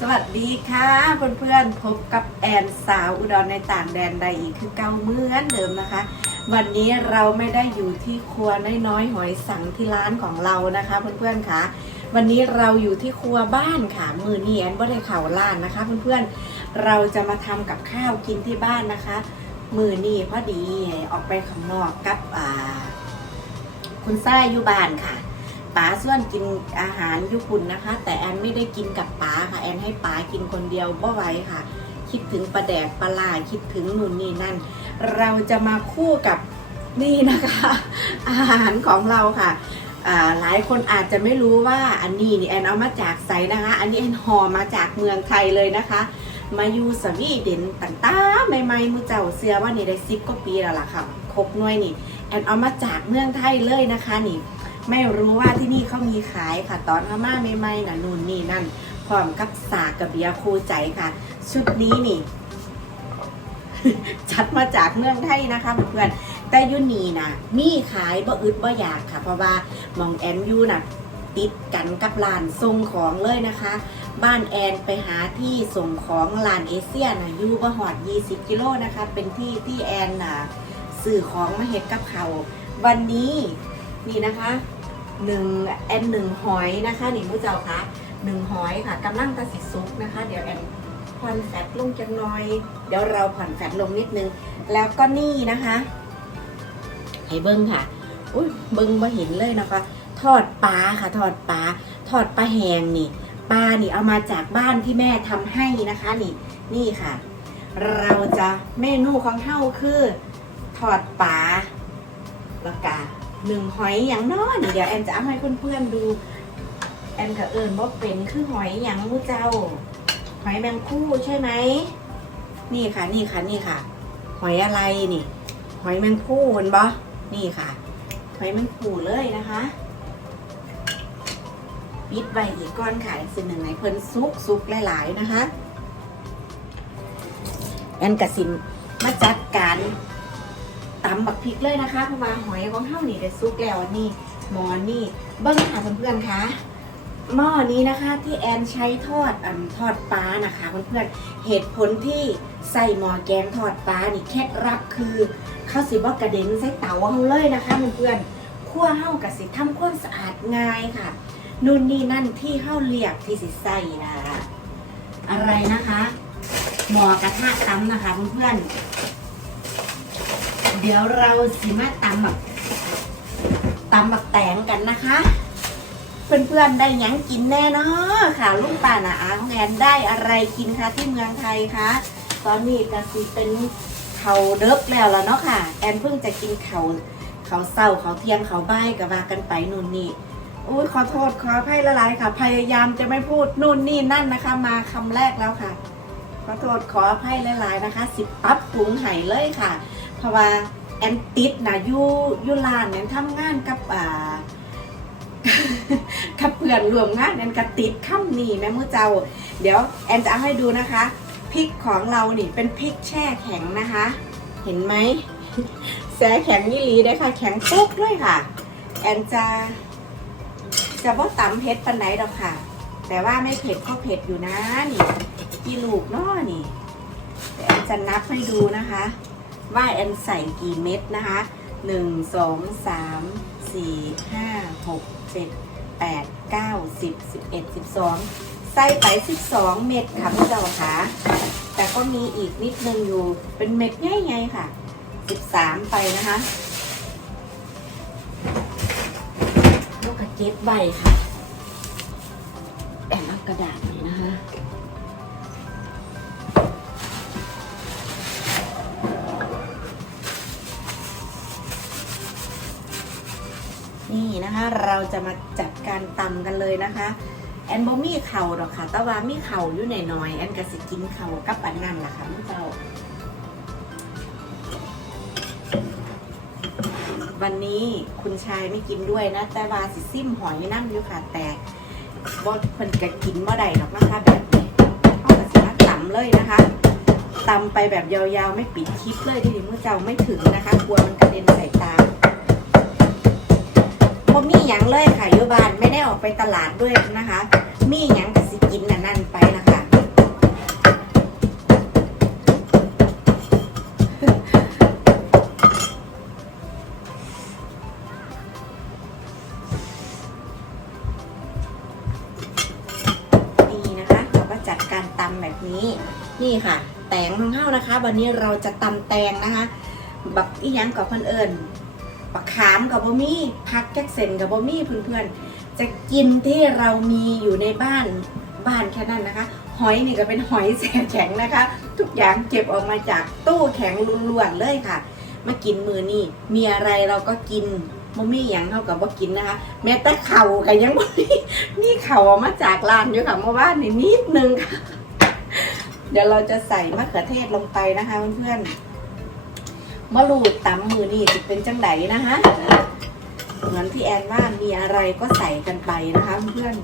สวัสดีค่ะเพื่อนๆพบกับแอนสาวอุดรในต่างแดนใดอีกคือเก่าเหมือนเดิมนะคะ วันนี้เราไม่ได้อยู่ที่ครัวน้อยๆหอยสังที่ร้านของเรานะคะเพื่อนๆค่ะวันนี้เราอยู่ที่ครัวบ้านค่ะมือนี้แอนว่ได้เข่าล้านนะคะ เพื่อนๆเราจะมาทำกับข้าวกินที่บ้านนะคะ มือนี้พอดีออกไปข้างนอกกับคุณซ่าอยู่บ้านค่ะ ป๋าส่วนกินอาหารญี่ปุ่นนะคะ แต่แอนไม่ได้กินกับป๋าค่ะ แอนให้ป๋ากินคนเดียวบ่ไหวค่ะ คิดถึงปลาแดกปลาลาคิดถึงนู่นนี่นั่น เราจะมาคู่กับนี่นะคะ อาหารของเราค่ะหลายคนอาจจะไม่รู้ว่าอันนี้นี่แอนเอามาจากไซนะคะ อันนี้แอนห่อมาจากเมืองไทยเลยนะคะ มาอยู่สวีเดนต่างๆใหม่ๆมูเจ้าเสียว่านี่ได้ซิบกว่าปีแล้วล่ะค่ะครบหน่วยนี่แอนเอามาจากเมืองไทยเลยนะคะนี่ ไม่รู้ว่าที่นี่เขามีขายค่ะ ตอนพม่าใหม่ๆนะนู่นนี่นั่นพร้อมกับสากกับเบียคูใจค่ะ ชุดนี้นี่ จัดมาจากเมืองไทยนะคะเพื่อนแต่ยูนี่นะมีขายบ่อึดบ่อยากค่ะ เพราะว่ามองแอนยูน่ะติดกันกับร้านส่งของเลยนะคะ บ้านแอนไปหาที่ส่งของร้านเอเชียนะยูบ่หอด 20 กิโลนะคะ เป็นที่ที่แอนน่ะสื่อของมาเฮ็ดกับเขาวันนี้นี่นะคะ หนึ่งแอนหนึ่งหอยนะคะนี่ผู้เจ้าคะหนึ่งหอยค่ะกำลังตะสิซุกนะคะ เดี๋ยวแอนผ่อนแฟตลงจังหน่อย เดี๋ยวเราผ่อนแฟตลงนิดนึง แล้วก็นี่นะคะ ให้เบิ้งค่ะ อุ้ยเบิ้งมาเห็นเลยนะคะ ทอดปลาค่ะ ทอดปลา ทอดปลาแหงนี่ ปลานี่เอามาจากบ้านที่แม่ทำให้นะคะนี่ นี่ค่ะ เราจะเมนูของเฮาคือ ทอดปลาแล้วก็ หนึ่งหอยอย่างน้อยนี่เดี๋ยวแอนจะเอาให้เพื่อนๆดู แอนกับเอิญว่าเป็นคือหอยอย่างมูเจ้า หอยแมงคู่ใช่ไหมนี่ค่ะนี่ค่ะนี่ค่ะ หอยอะไรนี่ หอยแมงคู่เห็นบ่นี่ค่ะ หอยแมงคู่เลยนะคะปิดไว้อีกก้อนค่ะสิ่งหนึ่งไหนเพิ่นซุกซุกหลายๆนะคะแอนกระสินมาจัดการ ตำบักพริกเลยนะคะเพราะว่าหอยของเฮานี่ได้ซุกแล้วนี่หมอนี่เบิ้งค่ะเพื่อนๆคะหม้อนี้นะคะที่แอนใช้ทอดอันทอดปลานะคะเพื่อนๆเหตุผลที่ใส่หม้อแกงทอดปลานี่เคล็ดลับคือเข้าสิบ่กระเด็นใส่เตาเฮาเลยนะคะเพื่อนๆคั่วเฮากับสิทำความสะอาดง่ายค่ะนู่นนี่นั่นที่เฮาเรียกที่สิใส่นะคะอะไรนะคะหม้อกระทะตำนะคะเพื่อนๆ ดี๋ยวเราสิมาตำแบบตำแบบแตงกันนะคะ เพื่อนๆได้ยังกินแน่นาะค่ะลูกป่านะอาของแอนได้อะไรกินคะที่เมืองไทยคะตอนนี้ก็สิเป็นเขาเดิกแล้วแล้วเนาะค่ะ แอนเพิ่งจะกินเขาเขาเศร้าเขาเทียงเขาใบกับว่ากันไปนู่นนี่อุ้ยขอโทษขออภัยละลายค่ะ พยายามจะไม่พูดนู่นนี่นั่นนะคะ มาคำแรกแล้วค่ะขอโทษขออภัยหลายๆนะคะ สิปรับปรุงไห้เลยค่ะ เพราะว่าแอนติดนะยูยูลานเนี่ยทำงานกับอ่ากับเพื่อนรวมงานแอนก็ติดข้ามนี่แม่มือเจ้า เดี๋ยวแอนจะเอาให้ดูนะคะพริกของเรานี่เป็นพริกแช่แข็งนะคะ เห็นไหมแช่แข็งยี่หลีได้ค่ะ แข็งปุ๊กเลยค่ะ แอนจะจะว่าตำเผ็ดปันไหนดอกค่ะ แต่ว่าไม่เผ็ดก็เผ็ดอยู่นะนี่กี่ลูกเนาะนี่เดี๋ยวแอนจะนับให้ดูนะคะ ว่าแอนใส่กี่เม็ดนะคะหนึ่งสองสามสี่ห้าหกเจ็ดแปดเก้าสิบสิบเอ็ดสิบสองใส่ไปสิบสองเม็ดค่ะพี่เจ้าค่ะแต่ก็มีอีกนิดนึงอยู่เป็นเม็ดง่ายๆค่ะสิบสามไปนะคะลูกกระเจ็ดใบค่ะแอนกระดาษ นะคะเราจะมาจัดการตำกันเลยนะคะ แอนบ่มีเข่าหรอกค่ะแต่ว่ามีเข่าอยู่หน่อยๆแอนก็สิกินเข่ากับอันนั้นล่ะค่ะพี่เจ้าวันนี้คุณชายไม่กินด้วยนะ แต่ว่าสิซิมหอยนั่งอยู่ค่ะ แต่บ่เพิ่นก็กินบ่ได้หรอกนะคะแบบนี้เขาก็สิมาตำเลยนะคะตำไปแบบยาวๆ ไม่ปิดคลิปเลยที่มือเจ้าไม่ถึงนะคะ กลัวมันกระเด็นใส่ตา บ่มีหยังเลยค่ะอยู่บ้านไม่ได้ออกไปตลาดด้วยนะคะ มีหยังกับสิกินนั่นนั่นไปนะคะนี่นะคะเราก็จัดการตำแบบนี้นี่ค่ะ แตงของเฮานะคะ วันนี้เราจะตำแตงนะคะ บักอีหยังกับพันเอิญ บักขามกับบะมี่พักแจ็คเซนกับบะมี่เพื่อนๆ จะกินที่เรามีอยู่ในบ้านบ้านแค่นั้นนะคะ หอยนี่ก็เป็นหอยแช่แข็งนะคะ ทุกอย่างเก็บออกมาจากตู้แข็งล้วนๆเลยค่ะ มากินมือนี่มีอะไรเราก็กินมมี่อย่างเท่ากับว่ากินนะคะ แม้แต่เข่าก็ยังบ่มีมีเข่าเอามาจากร้านอยู่ค่ะเมื่อวานนี่นิดนึงค่ะ เดี๋ยวเราจะใส่มะเขือเทศลงไปนะคะเพื่อนๆ มะรูดตำมือนี่จะเป็นจังไดนะคะ เหมือนพี่แอนว่ามีอะไรก็ใส่กันไปนะคะเพื่อน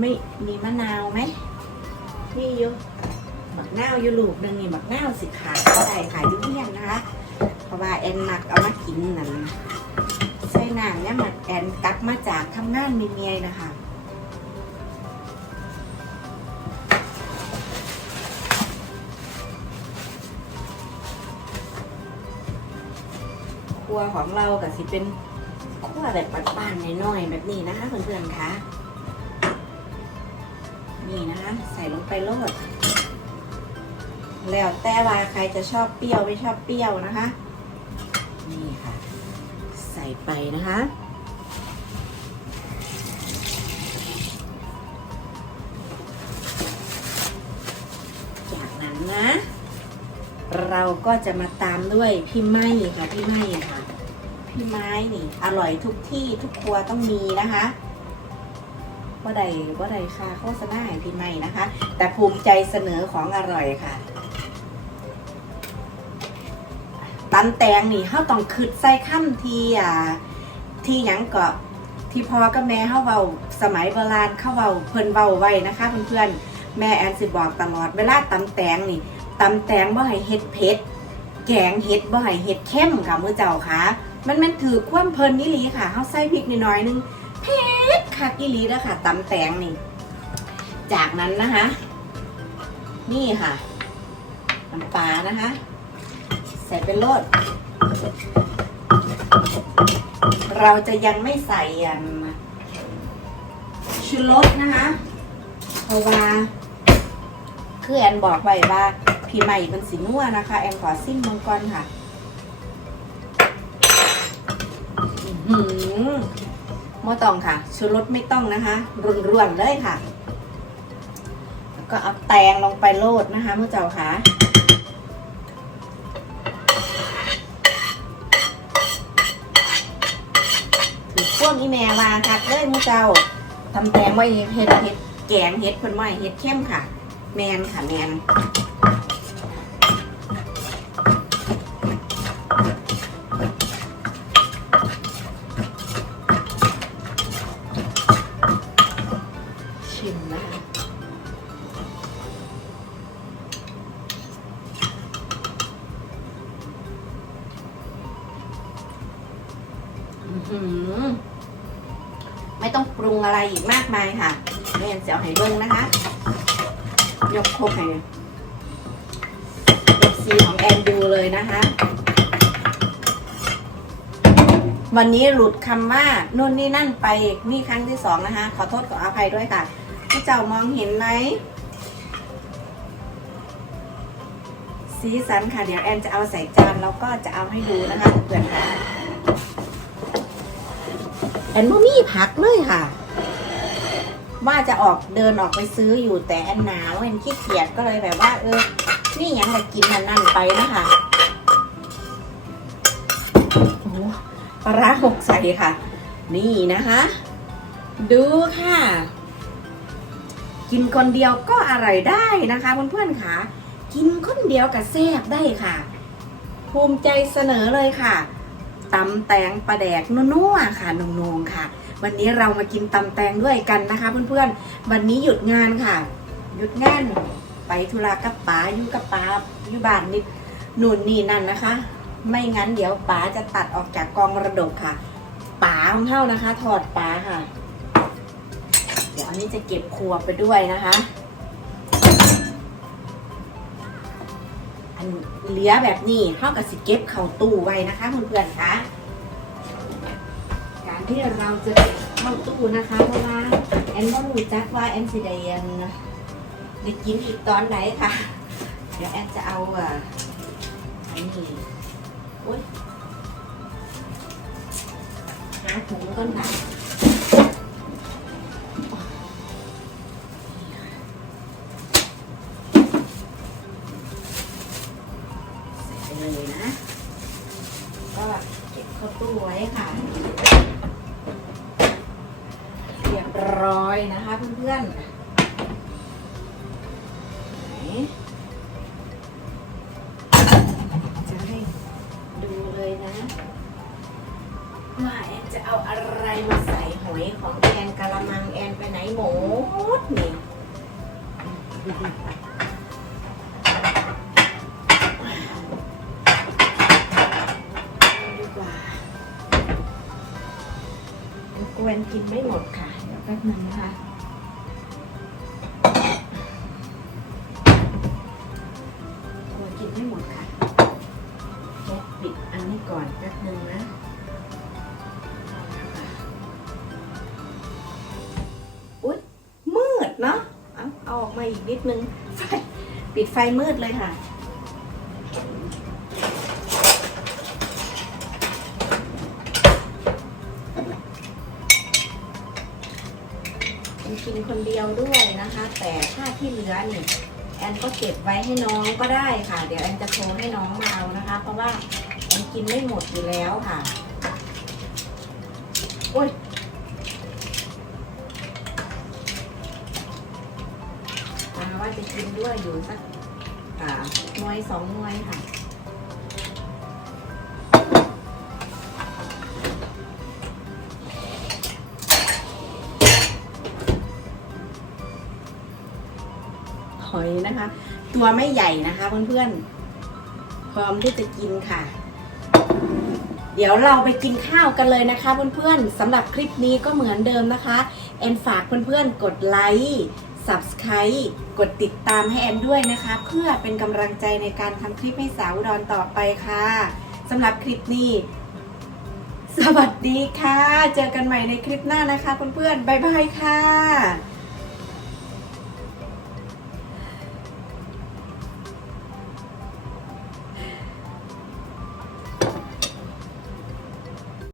ไม่มีมะนาวไหมนี่อยู่หมักนาวอยู่ลูกหนึงนี่หมักนาวสิขาก็ได้ขายยุ่เยี่ยงนะคะ เพราะว่าแอนมักเอามากินนั่นใส่น้ำเนี่ยหมักแอนกลับมาจากทำงานมีเมียนะคะ วของเราก็สิเป็นคั่วแบบปั่นๆน้อยๆแบบนี้นะคะเพื่อนๆคะนี่นะคะใส่ลงไปโลดแล้วแต่ว่าใครจะชอบเปรี้ยวไม่ชอบเปรี้ยวนะคะ นี่ค่ะ ใส่ไปนะคะ เราก็จะมาตามด้วยพี่ไม้ค่ะพี่ไม้ค่ะ พี่ไม้นี่อร่อยทุกที่ทุกครัวต้องมีนะคะว่าใดว่าใดค่ะโฆษณาให้พี่ไม้นะคะ แต่ภูมิใจเสนอของอร่อยค่ะตันแตงนี่เขาต้องคืดใส่ข้ามทีอ่าที่ยังเกาะที่พอกับแม่เขาเบาสมัยโบราณเขาเบาเพิ่นเบาไว้นะคะเพื่อนๆแม่แอนสิบอกตลอดเวลาตำแตงนี่ ตำแตงบ่ให้เฮ็ดเผ็ดแกงเฮ็ดบ่ให้เฮ็ดเข้มค่ะมื้อเจ้าค่ะ มันมันถือความเพลินอีหลีค่ะเฮาใส่พริกนิดหน่อยนึงเผ็ดคักอีหลีแล้วค่ะตำแตงนี่ จากนั้นนะคะ นี่ค่ะน้ำปลานะคะ ใส่เป็นโลด เราจะยังไม่ใส่อันชูรสนะคะเพราะว่าคือแอนบอกไว้ว่า พี่ใหม่เป็นสีนัวนะคะ แอนขอซิมมังกรค่ะหือมอต้องค่ะชูรสไม่ต้องนะคะรุนๆเลยค่ะ แล้วก็เอาแตงลงไปโลดนะคะมื่อเจ้าค่ะถือพ่วงอีแม่วาคักเลยมื่อเจ้าทำแตงไว้เห็ดเห็ดแกงเห็ดเพิ่นไว้เห็ดเข้มค่ะ แมนค่ะแมน อะไรอีกมากมายค่ะแม่นเสียวให้เบิ้งนะคะ ยกโคกให้ยกซีของแอนดูเลยนะคะ วันนี้หลุดคำว่านู่นนี่นั่นไปนี่ครั้งที่สองนะคะ ขอโทษขออภัยด้วยค่ะพี่เจ้ามองเห็นไหมสีสันค่ะ เดี๋ยวแอนจะเอาใส่จานแล้วก็จะเอาให้ดูนะคะเพื่อนค่ะแอนบ่มีผักเลยค่ะ ว่าจะออกเดินออกไปซื้ออยู่แต่แอนหนาวแอนขี้เกียจก็เลยแบบว่า เออ นี่ยังแต่กินนั่นๆไปนะคะโอ้ปลาร้าหกใส่ค่ะ นี่นะคะ ดูค่ะ กินคนเดียวก็อร่อยได้นะคะเพื่อนๆค่ะ กินคนเดียวกับแซ่บได้ค่ะ ภูมิใจเสนอเลยค่ะ ตำแตงปลาแดกนัวๆค่ะนงๆค่ะ วันนี้เรามากินตำแตงด้วยกันนะคะเพื่อนๆ วันนี้หยุดงานค่ะ หยุดงานไปธุระกับป๋าอยู่กับป๋าอยู่บ้านนิดนู่นนี่นั่นนะคะ ไม่งั้นเดี๋ยวป๋าจะตัดออกจากกองระดกค่ะป๋าของเท่านะคะ ถอดป๋าค่ะ เดี๋ยวอันนี้จะเก็บครัวไปด้วยนะคะ เหลือแบบนี้เท่ากับสิเก็บเข่าตู้ไว้นะคะเพื่อนๆคะการที่เราจะเข้าตู้นะคะ เพราะว่าแอนก็รู้จักว่าแอนสิเดียนได้กินอีกตอนไหนค่ะ เดี๋ยวแอนจะเอาอะอันนี้โอ๊ยหาถุงก้อนหนั เอาอะไรมาใส่หอยของแอนกะละมังแอนไปไหนหมดนี่ดีกว่ากวนกินไม่หมดค่ะ เดี๋ยวแป๊บนึงนะคะ นิดนึง ปิดไฟมืดเลยค่ะ กินคนเดียวด้วยนะคะ แต่ถ้าที่เหลือนี่แอนก็เก็บไว้ให้น้องก็ได้ค่ะ เดี๋ยวแอนจะโทรให้น้องมาเอานะคะ เพราะว่าแอนกินไม่หมดอยู่แล้วค่ะโอ้ย มาว่าจะกินด้วยอยู่สักอ่าหน่วยสองหน่วยค่ะ หอยนะคะ ตัวไม่ใหญ่นะคะเพื่อนๆ พร้อมที่จะกินค่ะ เดี๋ยวเราไปกินข้าวกันเลยนะคะเพื่อนๆสำหรับคลิปนี้ก็เหมือนเดิมนะคะ แอนฝากเพื่อนๆกดไลค์ Subscribe กดติดตามให้แอนด้วยนะคะ เพื่อเป็นกำลังใจในการทำคลิปให้สาวดอนต่อไปค่ะสำหรับคลิปนี้ สวัสดีค่ะ เจอกันใหม่ในคลิปหน้านะคะเพื่อนๆบ๊ายบายค่ะ